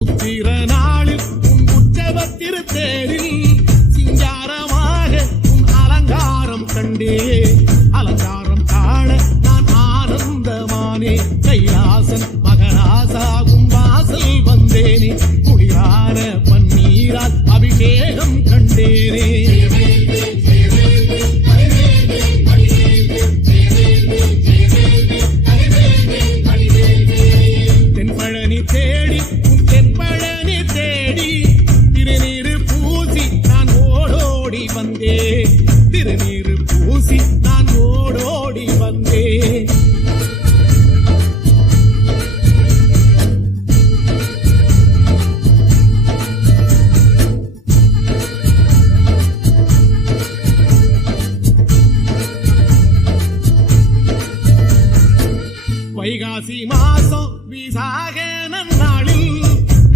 உத்திர நாளில் உன் உற்சவ திருத்தேரில் சிங்காரமாக உன் அலங்காரம் கண்டே அலங்காரம் காண நான் ஆனந்தமானே